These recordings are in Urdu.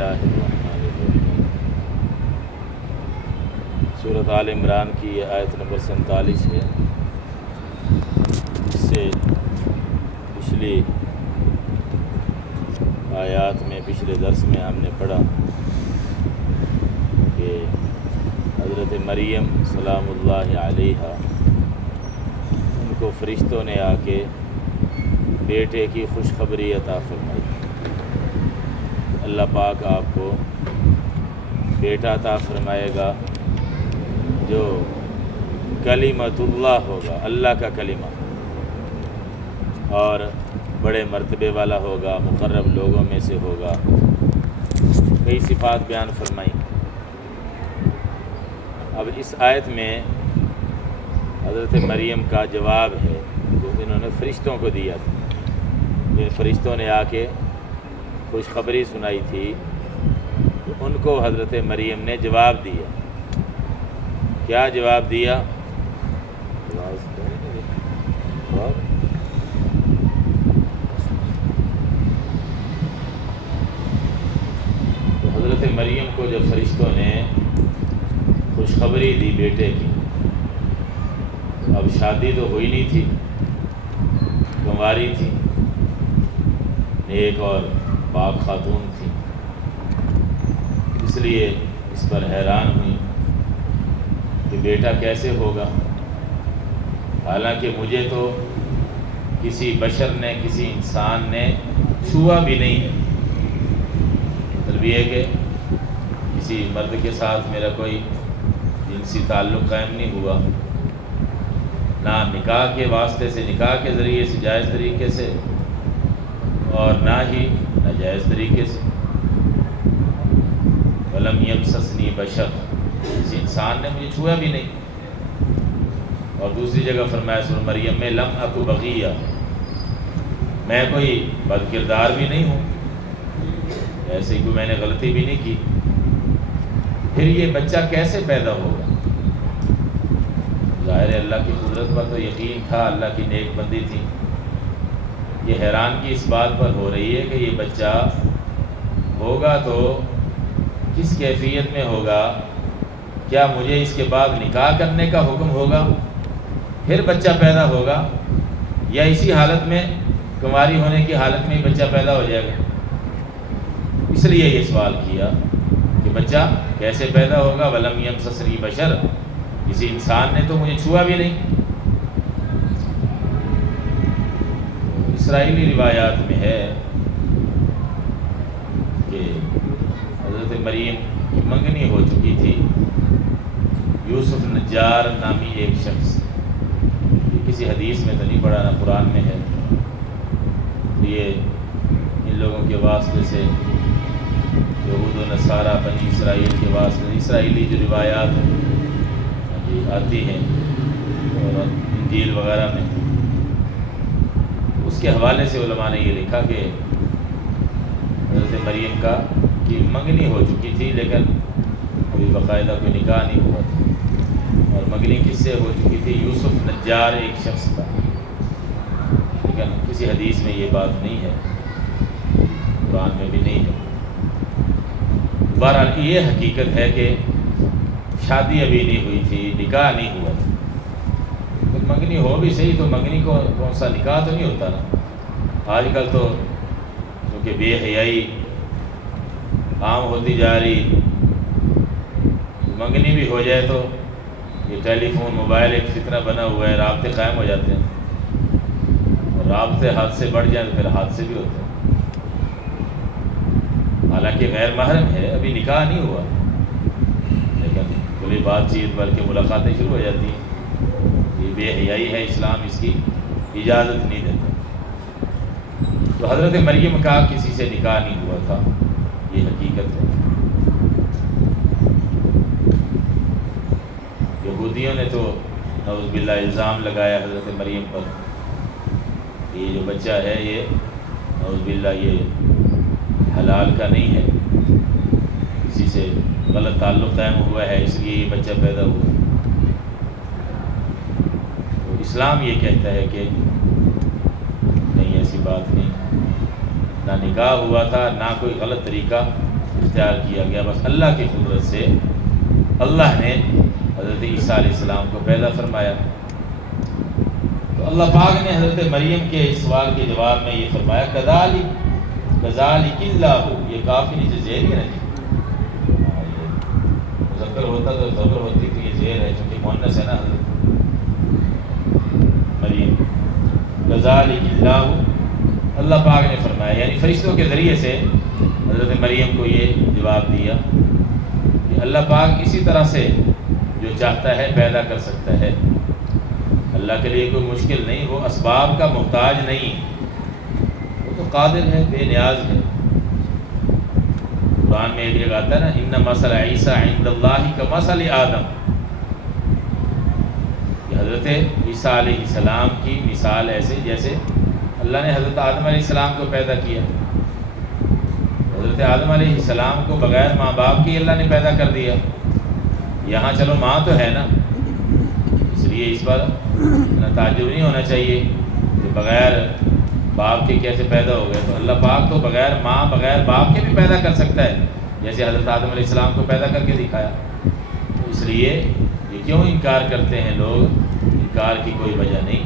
اللہ الرحمن الرحیم۔ سورۃ آل عمران کی یہ آیت نمبر 47 ہے۔ اس سے پچھلی آیات میں پچھلے درس میں ہم نے پڑھا کہ حضرت مریم سلام اللہ علیہا ان کو فرشتوں نے آ کے بیٹے کی خوشخبری عطا فرمائی۔ اللہ پاک آپ کو بیٹا عطا فرمائے گا جو کلمۃ اللہ ہوگا، اللہ کا کلمہ، اور بڑے مرتبے والا ہوگا، مقرب لوگوں میں سے ہوگا۔ کئی صفات بیان فرمائیں۔ اب اس آیت میں حضرت مریم کا جواب ہے جو انہوں نے فرشتوں کو دیا تھا۔ جن فرشتوں نے آ کے خوشخبری سنائی تھی تو ان کو حضرت مریم نے جواب دیا۔ کیا جواب دیا؟ تو حضرت مریم کو جب فرشتوں نے خوشخبری دی بیٹے کی، اب شادی تو ہوئی نہیں تھی، کنواری تھی، نیک اور پاک خاتون تھی، اس لیے اس پر حیران ہوئی کہ بیٹا کیسے ہوگا، حالانکہ مجھے تو کسی بشر نے، کسی انسان نے چھوا بھی نہیں ہے۔ مطلب یہ کہ کسی مرد کے ساتھ میرا کوئی جنسی تعلق قائم نہیں ہوا، نہ نکاح کے واسطے سے، نکاح کے ذریعے سے جائز طریقے سے، اور نہ ہی ناجائز طریقے سے۔ وَلَمْ يَمْسَسْنِي بَشَرٌ، کسی انسان نے مجھے چھوا بھی نہیں۔ اور دوسری جگہ فرمایا سورۃ مریم میں لم اکو بغیہ، میں کوئی بد کردار بھی نہیں ہوں، ایسے ہی کوئی میں نے غلطی بھی نہیں کی۔ پھر یہ بچہ کیسے پیدا ہوگا؟ ظاہر ہے اللہ کی قدرت پر تو یقین تھا، اللہ کی نیک بندی تھی۔ یہ حیرانگی اس بات پر ہو رہی ہے کہ یہ بچہ ہوگا تو کس کیفیت میں ہوگا؟ کیا مجھے اس کے بعد نکاح کرنے کا حکم ہوگا پھر بچہ پیدا ہوگا، یا اسی حالت میں کنواری ہونے کی حالت میں ہی بچہ پیدا ہو جائے گا؟ اس لیے یہ سوال کیا کہ بچہ کیسے پیدا ہوگا؟ وَلَمْ يَمْسَسْنِي بَشَرٌ، کسی انسان نے تو مجھے چھوا بھی نہیں۔ اسرائیلی روایات میں ہے کہ حضرت مریم کی منگنی ہو چکی تھی۔ یوسف نجار نامی ایک شخص، یہ کسی حدیث میں تو نہیں پڑھا، نہ قرآن میں ہے، یہ ان لوگوں کے واسطے سے یہود و نصارہ بنی اسرائیل کے واسطے، اسرائیلی جو روایات آتی ہیں اور انجیل وغیرہ میں، اس کے حوالے سے علماء نے یہ لکھا کہ حضرت مریم کی منگنی ہو چکی تھی، لیکن ابھی باقاعدہ کوئی نکاح نہیں ہوا تھا۔ اور منگنی کس سے ہو چکی تھی؟ یوسف نجار ایک شخص کا، لیکن کسی حدیث میں یہ بات نہیں ہے، قرآن میں بھی نہیں ہے۔ بہرحال یہ حقیقت ہے کہ شادی ابھی نہیں ہوئی تھی، نکاح نہیں ہوا تھا۔ منگنی ہو بھی صحیح تو منگنی کو کون سا نکاح تو نہیں ہوتا نا۔ آج کل تو کیونکہ بے حیائی عام ہوتی جا رہی، منگنی بھی ہو جائے تو یہ ٹیلی فون، موبائل ایک فتنہ بنا ہوا ہے، رابطے قائم ہو جاتے ہیں، اور رابطے حد سے بڑھ جائیں تو پھر حادثے بھی ہوتے ہیں۔ حالانکہ غیر محرم ہے، ابھی نکاح نہیں ہوا، لیکن کھلی بات چیت بلکہ ملاقاتیں شروع ہو جاتی ہیں۔ یہ بے حیائی ہے، اسلام اس کی اجازت نہیں دیتا۔ تو حضرت مریم کا کسی سے نکاح نہیں ہوا تھا، یہ حقیقت ہے۔ یہودیوں نے تو نعوذ باللہ الزام لگایا حضرت مریم پر، یہ جو بچہ ہے یہ نعوذ باللہ یہ حلال کا نہیں ہے، کسی سے غلط تعلق قائم ہوا ہے، اس لیے یہ بچہ پیدا ہوا۔ اسلام یہ کہتا ہے کہ نہیں، ایسی بات نہیں، نہ نکاح ہوا تھا، نہ کوئی غلط طریقہ اختیار کیا گیا، بس اللہ کی قدرت سے اللہ نے حضرت عیسیٰ علیہ السلام کو پیدا فرمایا۔ تو اللہ پاک نے حضرت مریم کے اس سوال کے جواب میں یہ فرمایا کذالک اللہ، یہ کافی نیچے زیر ہی نہیں، مذکر ہوتا تو زبر ہوتی کہ یہ زیر ہے، چونکہ مؤنث ہے نا حضرت مریم۔ کذالک اللہ، اللہ پاک نے فرمایا، یعنی فرشتوں کے ذریعے سے حضرت مریم کو یہ جواب دیا کہ اللہ پاک اسی طرح سے جو چاہتا ہے پیدا کر سکتا ہے، اللہ کے لیے کوئی مشکل نہیں، وہ اسباب کا محتاج نہیں، وہ تو قادر ہے، بے نیاز ہے۔ قرآن میں ایک جگہ آتا ہے نا ان مثل عیسیٰ عند اللہ کمثل آدم، کہ حضرت عیسیٰ علیہ السلام کی مثال ایسے جیسے اللہ نے حضرت آدم علیہ السلام کو پیدا کیا۔ حضرت آدم علیہ السلام کو بغیر ماں باپ کی اللہ نے پیدا کر دیا، یہاں چلو ماں تو ہے نا، اس لیے اس پر اتنا تعجب نہیں ہونا چاہیے کہ بغیر باپ کے کیسے پیدا ہو گئے۔ تو اللہ پاک تو بغیر ماں بغیر باپ کے بھی پیدا کر سکتا ہے، جیسے حضرت آدم علیہ السلام کو پیدا کر کے دکھایا۔ تو اس لیے یہ کیوں انکار کرتے ہیں لوگ، انکار کی کوئی وجہ نہیں،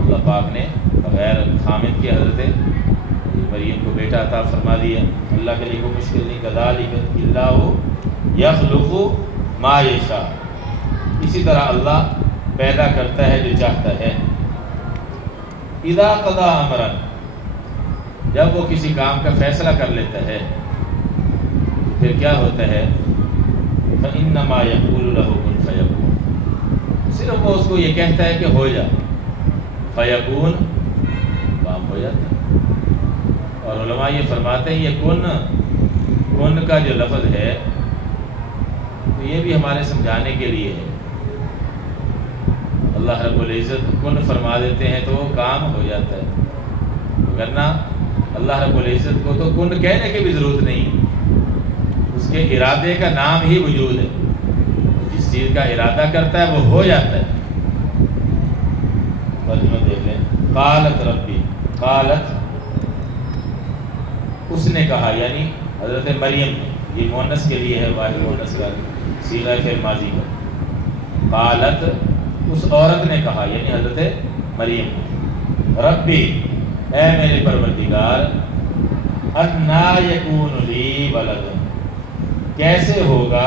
اللہ پاک نے بغیر خامد کے حضرت مریم کو بیٹا عطا فرما دیا، اللہ کے لیے کوئی مشکل نہیں۔ کذالک اللہ یخلق ما یشاء، اسی طرح اللہ پیدا کرتا ہے جو چاہتا ہے۔ اذا قضا امرا، جب وہ کسی کام کا فیصلہ کر لیتا ہے پھر کیا ہوتا ہے، فانما یقول له کن فیکون، صرف وہ اس کو یہ کہتا ہے کہ ہو جا، فیکون، کام ہو جاتا ہے۔ اور علماء یہ فرماتے ہیں یہ کن کا جو لفظ ہے تو یہ بھی ہمارے سمجھانے کے لیے ہے، اللہ رب العزت کن فرما دیتے ہیں تو وہ کام ہو جاتا ہے، ورنہ اللہ رب العزت کو تو کن کہنے کی بھی ضرورت نہیں، اس کے ارادے کا نام ہی وجود ہے، جس چیز کا ارادہ کرتا ہے وہ ہو جاتا ہے۔ ترجمہ دیکھ لیں، قالت ربی، قالت اس نے کہا، یعنی حضرت مریم نے، یہ مؤنث کے لیے ہے، واحد مؤنث کا صیغہ فعل ماضی کا، قالت اس عورت نے کہا، یعنی حضرت مریم نے، ربی اے میرے پروردگار، انا یکون لی ولد، کیسے ہوگا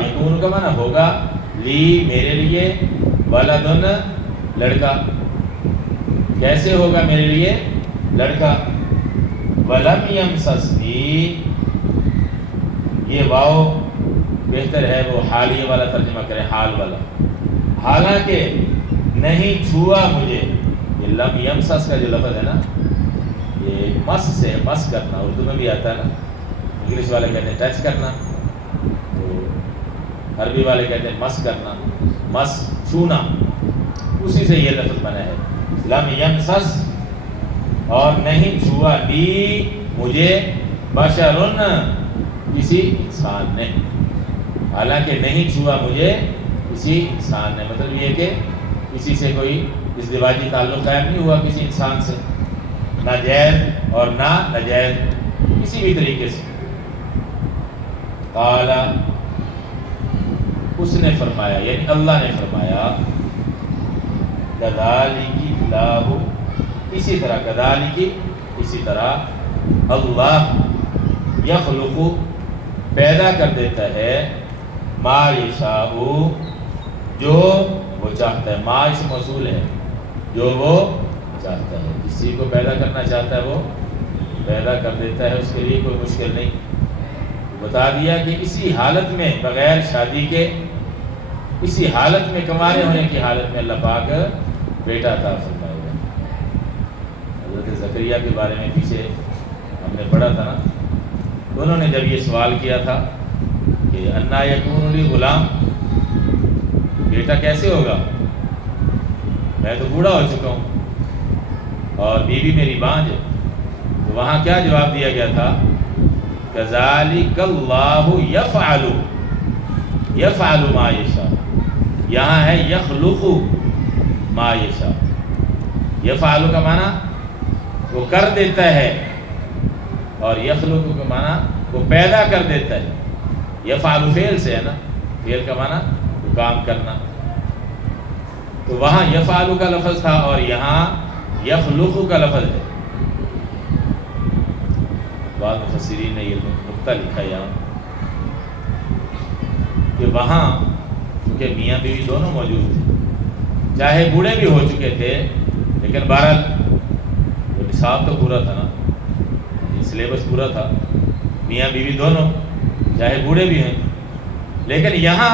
یکون کا معنی ہوگا، لی میرے لیے، ولدن لڑکا، کیسے ہوگا میرے لیے لڑکا، ولم یمسسنی، یہ واو بہتر ہے وہ حالیہ والا ترجمہ کریں، حال والا، حالانکہ نہیں چھوا مجھے، یہ لم یمسس کا جو لفظ ہے نا یہ مس سے، مس کرنا اردو میں بھی آتا ہے نا، انگلش والے کہتے ہیں ٹچ کرنا، تو عربی والے کہتے ہیں مس کرنا، مس چھونا، اسی سے یہ لفظ بنا ہے، لم یمسس، اور نہیں چھوا لی مجھے، بشرن کسی انسان نے، حالانکہ نہیں چھوا مجھے کسی انسان نے، مطلب یہ کہ کسی سے کوئی ازدواجی تعلق قائم نہیں ہوا کسی انسان سے، نہ جائز اور نہ ناجائز کسی بھی طریقے سے۔ قال، اس نے فرمایا، یعنی اللہ نے فرمایا، کذالک اللہ، اسی طرح، کذالک اسی طرح، اللہ یخلق پیدا کر دیتا ہے، ما یشاء جو وہ چاہتا ہے، ما اس موصول ہے، جو وہ چاہتا ہے، جس چیز کو پیدا کرنا چاہتا ہے وہ پیدا کر دیتا ہے، اس کے لیے کوئی مشکل نہیں۔ بتا دیا کہ اسی حالت میں بغیر شادی کے، اسی حالت میں کمارے ہونے کی حالت میں اللہ پاک بیٹا عطا فرمائے گا۔ حضرت زکریا کے بارے میں پیچھے ہم نے پڑھا تھا نا، انہوں نے جب یہ سوال کیا تھا کہ انا یکون لی غلام، بیٹا کیسے ہوگا، میں تو بوڑھا ہو چکا ہوں اور بیوی میری بانجھ ہے، تو وہاں کیا جواب دیا گیا تھا، کذالک اللہ یفعل ما یشاء، یہاں ہے یخلق ما یشاء، یفعل کا معنی وہ کر دیتا ہے، اور یخلق کا معنی وہ پیدا کر دیتا ہے. یفعل فعل سے ہے نا، فعل کا معنی وہ کام کرنا. تو وہاں یفعل کا لفظ تھا اور یہاں یخلق کا لفظ ہے. بعض مفسرین نے یہ نقطہ لکھا یہاں کہ وہاں کیونکہ میاں بیوی دونوں موجود تھے، چاہے بوڑھے بھی ہو چکے تھے لیکن بہرحال وہ نصاب تو پورا تھا نا، سلیبس پورا تھا. میاں بیوی دونوں چاہے بوڑھے بھی ہیں، لیکن یہاں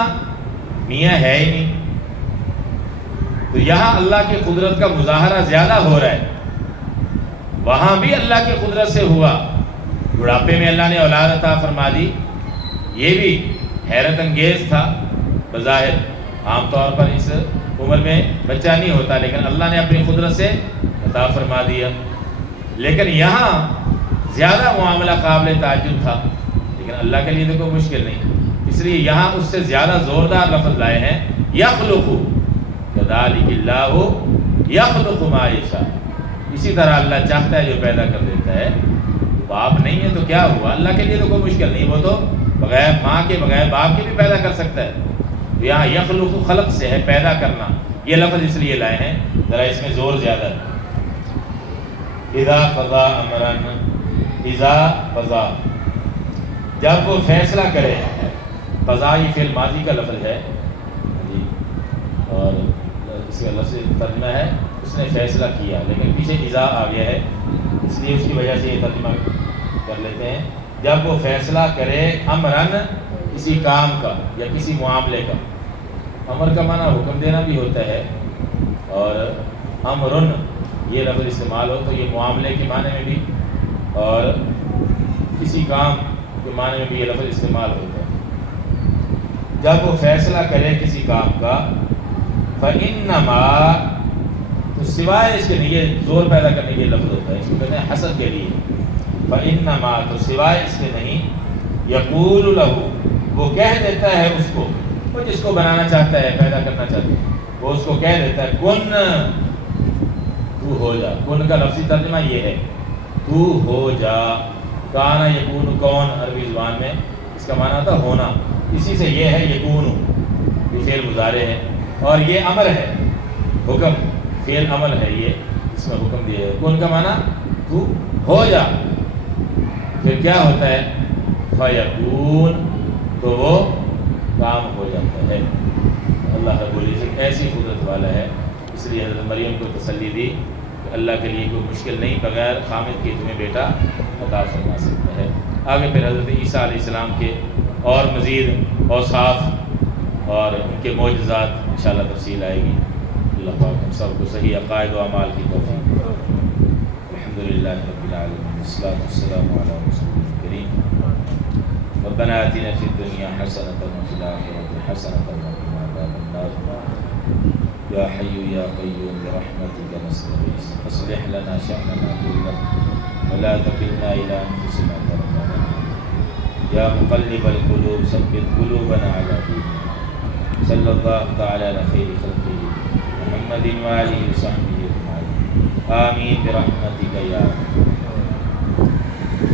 میاں ہے ہی نہیں. تو یہاں اللہ کی قدرت کا مظاہرہ زیادہ ہو رہا ہے. وہاں بھی اللہ کی قدرت سے ہوا، بڑھاپے میں اللہ نے اولاد عطا فرما دی. یہ بھی حیرت انگیز تھا بظاہر. عام طور پر اس عمر میں بچہ نہیں ہوتا، لیکن اللہ نے اپنی قدرت سے عطا فرما دیا. لیکن یہاں زیادہ معاملہ قابل تعجب تھا، لیکن اللہ کے لیے تو کوئی مشکل نہیں. اس لیے یہاں اس سے زیادہ زوردار لفظ لائے ہیں یخلق. کذالک اللہ یخلق ما یشاء. اسی طرح اللہ چاہتا ہے جو پیدا کر دیتا ہے. باپ نہیں ہے تو کیا ہوا، اللہ کے لیے تو کوئی مشکل نہیں. وہ تو بغیر ماں کے بغیر باپ کے بھی پیدا کر سکتا ہے. یہاں یخلق خلق سے ہے، پیدا کرنا. یہ لفظ اس لیے لائے ہیں، ذرا اس میں زور زیادہ ہے. اذا قضا امرا، اذا قضا جب وہ فیصلہ کرے. قضا یہ فعل ماضی کا لفظ ہے جی، اور اس کا لفظ ترجمہ ہے اس نے فیصلہ کیا، لیکن پیچھے اذا آ گیا ہے اس لیے اس کی وجہ سے یہ ترجمہ کر لیتے ہیں. جب وہ فیصلہ کرے امرن، کسی کام کا یا کسی معاملے کا. امر کا معنی حکم دینا بھی ہوتا ہے، اور امرن یہ لفظ استعمال ہو تو یہ معاملے کے معنی میں بھی اور کسی کام کے معنی میں بھی یہ لفظ استعمال ہوتا ہے. جب وہ فیصلہ کرے کسی کام کا، فَإِنَّمَا تو سوائے اس کے لیے زور پیدا کرنے کے لفظ ہوتا ہے، اس کو کہتے ہیں حسد کے لیے. فَإِنَّمَا تو سوائے اس کے نہیں، یقول لَهُ وہ کہہ دیتا ہے اس کو، وہ جس کو بنانا چاہتا ہے پیدا کرنا چاہتا ہے وہ اس کو کہہ دیتا ہے کن، تو ہو جا. کن کا لفظی ترجمہ یہ ہے تو ہو جا. کانا یکون کون عربی زبان میں اس کا معنی ہوتا ہے ہونا. اسی سے یہ ہے یکون، یہ فعل مضارع ہے اور یہ امر ہے، حکم. فعل عمل ہے یہ، اس میں حکم دیا ہے. کن کا معنی تو ہو جا. پھر کیا ہوتا ہے فیکون، تو وہ کام ہو جاتا ہے. اللہ رب العزت ایسی قدرت والا ہے، اس لیے حضرت مریم کو تسلی دی کہ اللہ کے لیے کوئی مشکل نہیں، بغیر خامد کے تمہیں بیٹا عطا فرما سکتا ہے. آگے پھر حضرت عیسیٰ علیہ السلام کے اور مزید اوصاف اور ان کے معجزات انشاءاللہ تفصیل آئے گی. اللہ پاک ہم سب کو صحیح عقائد و اعمال کی توفیق. الحمدللہ رب العالمین، والصلاۃ والسلام علی رسول کریم. ربنا آتنا فی الدنیا حسنۃ وفی الآخرۃ حسنۃ وقنا عذاب النار. یا حی یا قیوم برحمتک نستغیث اصلح لنا شأننا کلہ ولا تکلنا الی انفسنا طرفۃ عین. یا مقلب القلوب ثبت قلوبنا علی دینک. صلی اللہ تعالی علی خیر خلقہ محمد وآلہ وصحبہ اجمعین. آمین برحمتک یا رب.